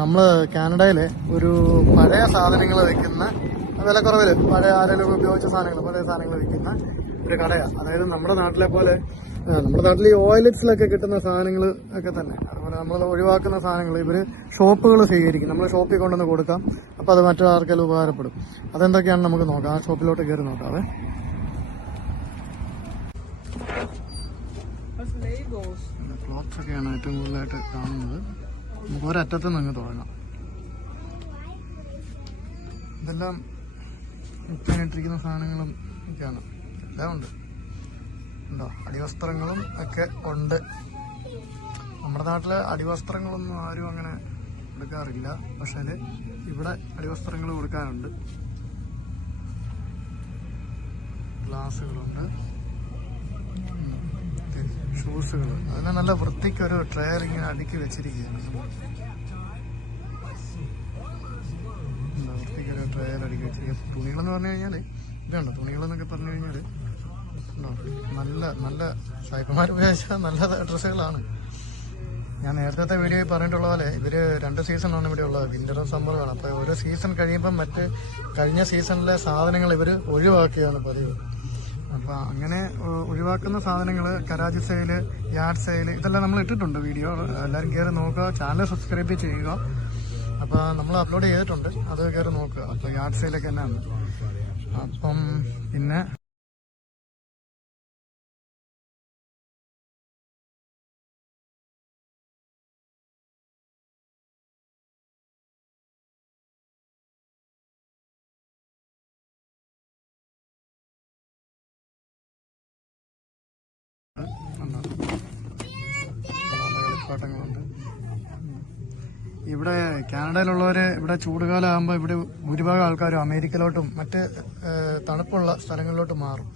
നമ്മൾ കാനഡയിലെ ഒരു പഴയ സാധനങ്ങൾ വിൽക്കുന്ന വിലക്കുറവിൽ പഴയ ആരെങ്കിലും ഉപയോഗിച്ച സാധനങ്ങൾ പഴയ സാധനങ്ങൾ വിൽക്കുന്ന ഒരു കടയാണ്. അതായത് നമ്മുടെ നാട്ടിലെ പോലെ നമ്മുടെ നാട്ടിൽ ഈ ഓയിലറ്റ്സിലൊക്കെ കിട്ടുന്ന സാധനങ്ങൾ ഒക്കെ തന്നെ അതുപോലെ നമ്മൾ ഒഴിവാക്കുന്ന സാധനങ്ങൾ ഇവർ ഷോപ്പുകൾ സ്വീകരിക്കും. നമ്മൾ ഷോപ്പിൽ കൊണ്ടുവന്ന് കൊടുക്കാം. അപ്പോൾ അത് മറ്റൊരാൾക്കെല്ലാം ഉപകാരപ്പെടും. അതെന്തൊക്കെയാണെന്ന് നമുക്ക് നോക്കാം. ആ ഷോപ്പിലോട്ട് കയറി നോക്കാവേ. ക്ലോത്ത്സ് ഒക്കെയാണ് ഏറ്റവും കൂടുതലായിട്ട് കാണുന്നത്. നമുക്ക് ഒരറ്റത്ത് നിന്ന് തുടങ്ങാം. ഇതെല്ലാം വിൽക്കാനിട്ടിരിക്കുന്ന സാധനങ്ങളും ഒക്കെയാണ്. എല്ലാം ഉണ്ട്. ഉണ്ടോ? അടിവസ്ത്രങ്ങളും ഒക്കെ ഉണ്ട്. നമ്മുടെ നാട്ടിലെ അടിവസ്ത്രങ്ങളൊന്നും ആരും അങ്ങനെ എടുക്കാറില്ല. പക്ഷേ ഇവിടെ അടിവസ്ത്രങ്ങൾ കൊടുക്കാനുണ്ട്. ഗ്ലാസുകളുണ്ട്, ഷൂസുകൾ. അതിനെ നല്ല വൃത്തിക്കൊരു ട്രയൽ ഇങ്ങനെ അടുക്കി വെച്ചിരിക്കുകയാണ്. വൃത്തിക്കൊരു ട്രയൽ അടുക്കി വെച്ചിരിക്കുക. തുണികളെന്ന് പറഞ്ഞു കഴിഞ്ഞാൽ ഇതുണ്ട്. തുണികളെന്നൊക്കെ പറഞ്ഞു കഴിഞ്ഞാൽ ഉണ്ടോ, നല്ല നല്ല സായിപ്പന്മാർ ഉപയോഗിച്ച നല്ല ഡ്രസ്സുകളാണ്. ഞാൻ നേരത്തെ വീഡിയോയിൽ പറഞ്ഞിട്ടുള്ള പോലെ ഇവര് 2 സീസണാണ് ഇവിടെ ഉള്ളത്, വിന്ററും സമ്മറുമാണ്. അപ്പോൾ ഓരോ സീസൺ കഴിയുമ്പം മറ്റ് കഴിഞ്ഞ സീസണിലെ സാധനങ്ങൾ ഇവർ ഒഴിവാക്കുകയാണ് പതിവ്. അപ്പം അങ്ങനെ ഒഴിവാക്കുന്ന സാധനങ്ങൾ കരാജ് സെയിൽ, യാർഡ് സെയിൽ, ഇതെല്ലാം നമ്മൾ ഇട്ടിട്ടുണ്ട് വീഡിയോ. എല്ലാവരും കയറി നോക്കുക. ചാനൽ സബ്സ്ക്രൈബ് ചെയ്യുക. അപ്പോൾ നമ്മൾ അപ്ലോഡ് ചെയ്തിട്ടുണ്ട്, അത് കയറി നോക്കുക. അപ്പോൾ യാർഡ് സെയിലൊക്കെ തന്നെയാണ്. അപ്പം പിന്നെ കളിപ്പാട്ടങ്ങളുണ്ട്. ഇവിടെ കാനഡയിലുള്ളവര് ഇവിടെ ചൂടുകാലമാകുമ്പോൾ ഇവിടെ ഭൂരിഭാഗം ആൾക്കാരും അമേരിക്കയിലോട്ടും മറ്റ് തണുപ്പുള്ള സ്ഥലങ്ങളിലോട്ട് മാറും.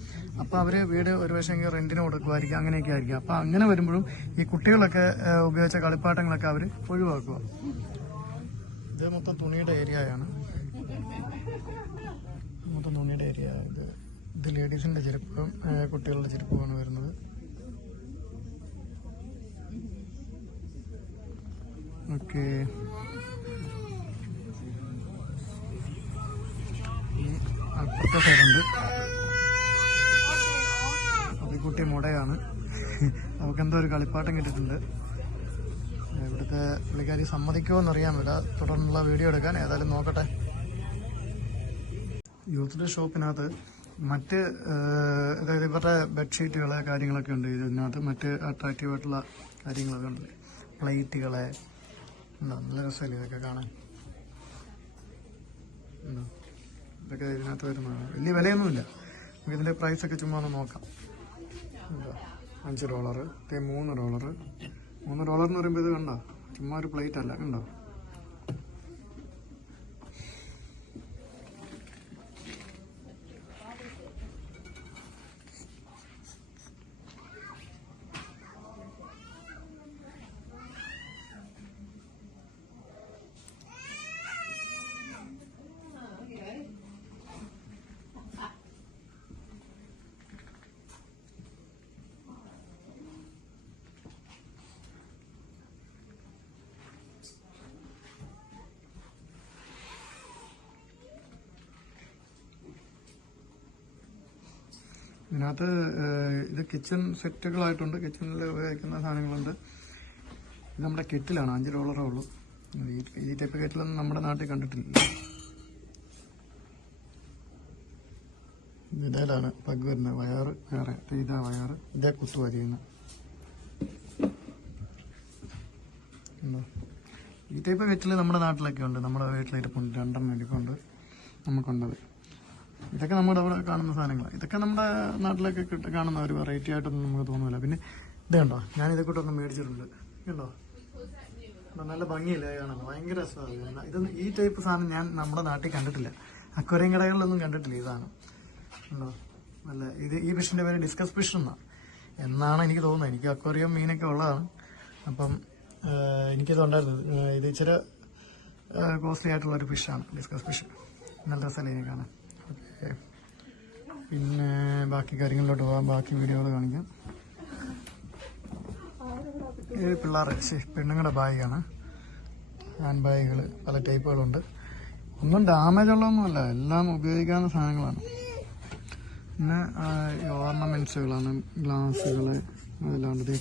അപ്പോൾ അവര് വീട് ഒരു വശം റെന്റിന് കൊടുക്കുമായിരിക്കും, അങ്ങനെയൊക്കെ ആയിരിക്കും. അപ്പോൾ അങ്ങനെ വരുമ്പോഴും ഈ കുട്ടികളൊക്കെ ഉപയോഗിച്ച കളിപ്പാട്ടങ്ങളൊക്കെ അവർ ഒഴിവാക്കുക. ഇത് മൊത്തം തുണിയുടെ ഏരിയയാണ്. മൊത്തം തുണിയുടെ ഏരിയ. ഇത് ലേഡീസിന്റെ ചെരുപ്പും കുട്ടികളുടെ ചെരുപ്പുമാണ് വരുന്നത്. ഓക്കെ, അപ്പുറത്തെ സൈഡുണ്ട്. അത് കുട്ടി മുടയാണ്. അവക്കെന്തോ ഒരു കളിപ്പാട്ടം കിട്ടിയിട്ടുണ്ട്. ഇവിടുത്തെ പുള്ളിക്കാരി സമ്മതിക്കുമോ എന്നറിയാൻ പറ്റില്ല തുടർന്നുള്ള വീഡിയോ എടുക്കാൻ. ഏതായാലും നോക്കട്ടെ. യൂത്ത് ഷോപ്പിനകത്ത് മറ്റ് അതായത് ഇവരുടെ ബെഡ്ഷീറ്റുകൾ കാര്യങ്ങളൊക്കെ ഉണ്ട്. ഇതിനകത്ത് മറ്റ് അട്രാക്റ്റീവ് ആയിട്ടുള്ള കാര്യങ്ങളൊക്കെ ഉണ്ട്. പ്ലേറ്റുകളെ നല്ല രസമല്ലേ ഇതൊക്കെ കാണാൻ. ഇതൊക്കെ ഇതിനകത്ത് വരുന്നതാണ്. വലിയ വിലയൊന്നുമില്ല. നമുക്ക് ഇതിൻ്റെ പ്രൈസൊക്കെ ചുമ്മാ ഒന്ന് നോക്കാം. $5, $3. $3 എന്ന് പറയുമ്പോൾ ഇത് കണ്ടോ, ചുമ്മാ ഒരു പ്ലേറ്റ് അല്ല, കണ്ടോ. ഇതിനകത്ത് ഇത് കിച്ചൺ സെറ്റുകളായിട്ടുണ്ട്. കിച്ചണിൽ ഉപയോഗിക്കുന്ന സാധനങ്ങളുണ്ട്. ഇത് നമ്മുടെ കെറ്റിലാണ്. $5 ഉള്ളൂ. ഈ ടൈപ്പ് കെറ്റിലൊന്നും നമ്മുടെ നാട്ടിൽ കണ്ടിട്ടില്ല. ഇതിലാണ് പ്ലഗ് വരുന്നത്. വയറ് വേറെ, ഇതാ വയറ്. ഇതേ കുത്തുവാ ചെയ്യുന്നത്. ഈ ടൈപ്പ് കെറ്റിൽ നമ്മുടെ നാട്ടിലൊക്കെ ഉണ്ട്. നമ്മുടെ വീട്ടിലിരിപ്പുണ്ട്. 2 ഇരിപ്പുണ്ട് നമുക്കുണ്ടത്. ഇതൊക്കെ നമ്മുടെ അവിടെ കാണുന്ന സാധനങ്ങളാണ്. ഇതൊക്കെ നമ്മുടെ നാട്ടിലൊക്കെ കാണുന്ന ഒരു വെറൈറ്റി ആയിട്ടൊന്നും നമുക്ക് തോന്നുന്നില്ല. പിന്നെ ഇത് കണ്ടോ, ഞാൻ ഇതൊക്കെ ഒന്ന് മേടിച്ചിട്ടുണ്ട്. കണ്ടോ, നല്ല ഭംഗിയില്ലേ കാണാൻ, ഭയങ്കര രസമാണ്. ഇത് ഈ ടൈപ്പ് സാധനം ഞാൻ നമ്മുടെ നാട്ടിൽ കണ്ടിട്ടില്ല. അക്വേറിയം കടകളിലൊന്നും കണ്ടിട്ടില്ല ഈ സാധനം. കണ്ടോ, നല്ല ഇത്. ഈ ഫിഷിന്റെ പേര് ഡിസ്കസ് ഫിഷ് എന്നാണ് എനിക്ക് തോന്നുന്നത്. എനിക്ക് അക്വേറിയം മീനൊക്കെ ഉള്ളതാണ്. അപ്പം എനിക്കിത് ഉണ്ടായിരുന്നു. ഇത് ഇച്ചിരി കോസ്റ്റ്ലി ആയിട്ടുള്ള ഒരു ഫിഷാണ് ഡിസ്കസ് ഫിഷ്. നല്ല രസമല്ലേ കാണാൻ. ഓക്കെ, പിന്നെ ബാക്കി കാര്യങ്ങളിലോട്ട് പോകാം. ബാക്കി വീഡിയോകൾ കാണിക്കാം. ഈ പിള്ളേർ പെണ്ണുങ്ങളുടെ ബാഗാണ്. ഹാൻഡ് ബാഗുകൾ പല ടൈപ്പുകളുണ്ട്. ഒന്നും ഡാമേജ് ഉള്ളതൊന്നുമല്ല, എല്ലാം ഉപയോഗിക്കാവുന്ന സാധനങ്ങളാണ്. പിന്നെ ഓർണമെന്റ്സുകളാണ്, ഗ്ലാസ്സുകൾ, അതല്ലാണ്ട്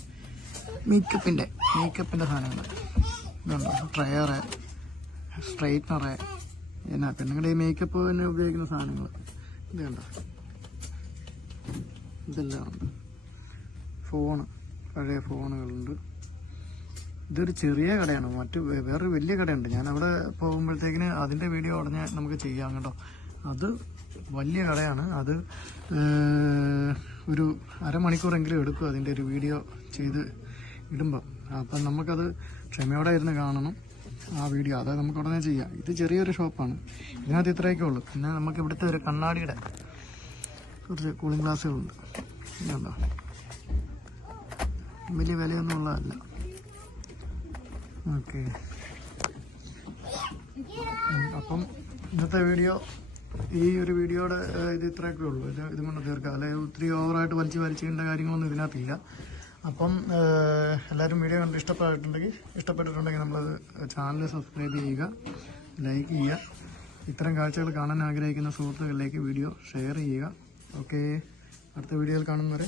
മേക്കപ്പിൻ്റെ സാധനങ്ങൾ ഇതുണ്ടോ, ട്രയറ്, സ്ട്രൈറ്റ്നറ്, പിന്നെ പെണ്ണുങ്ങളുടെ ഈ മേക്കപ്പ് തന്നെ ഉപയോഗിക്കുന്ന സാധനങ്ങൾ ഇത് കണ്ടോ, ഇതെല്ലാം ഉണ്ട്. ഫോണ്, പഴയ ഫോണുകളുണ്ട്. ഇതൊരു ചെറിയ കടയാണ്, വേറൊരു വലിയ കടയുണ്ട്. ഞാൻ അവിടെ പോകുമ്പോഴത്തേക്കിന് അതിൻ്റെ വീഡിയോ ഉടനെ നമുക്ക് ചെയ്യാം കേട്ടോ. അത് വലിയ കടയാണ്. അത് ഒരു അരമണിക്കൂറെങ്കിലും എടുക്കും അതിൻ്റെ ഒരു വീഡിയോ ചെയ്ത് ഇടുമ്പം. അപ്പം നമുക്കത് ക്ഷമയോടെ ഇരുന്ന് കാണണം ആ വീഡിയോ. അത് നമുക്ക് ഉടനെ ചെയ്യാം. ഇത് ചെറിയൊരു ഷോപ്പാണ്, ഇതിനകത്ത് ഇത്രയൊക്കെ ഉള്ളൂ. പിന്നെ നമുക്ക് ഇവിടുത്തെ ഒരു കണ്ണാടിയുടെ കുറച്ച് കൂളിംഗ് ഗ്ലാസ്സുകളുണ്ട്. ഇതുണ്ടോ, വലിയ വിലയൊന്നും ഉള്ളതല്ല. ഓക്കെ, അപ്പം ഇന്നത്തെ വീഡിയോ, ഈ ഒരു വീഡിയോയുടെ ഇത് ഇത്രയൊക്കെ ഉള്ളൂ. ഇതും കൊണ്ട് തീർക്കാം, അല്ലെങ്കിൽ ഒത്തിരി ഓവറായിട്ട് വലിച്ചേണ്ട കാര്യങ്ങളൊന്നും ഇതിനകത്തില്ല. അപ്പം എല്ലാവരും വീഡിയോ കണ്ട് ഇഷ്ടപ്പെട്ടിട്ടുണ്ടെങ്കിൽ നമ്മളത് ചാനൽ സബ്സ്ക്രൈബ് ചെയ്യുക, ലൈക്ക് ചെയ്യുക. ഇത്തരം കാഴ്ചകൾ കാണാൻ ആഗ്രഹിക്കുന്ന സുഹൃത്തുക്കളിലേക്ക് വീഡിയോ ഷെയർ ചെയ്യുക. ഓക്കെ, അടുത്ത വീഡിയോയിൽ കാണുന്നവരെ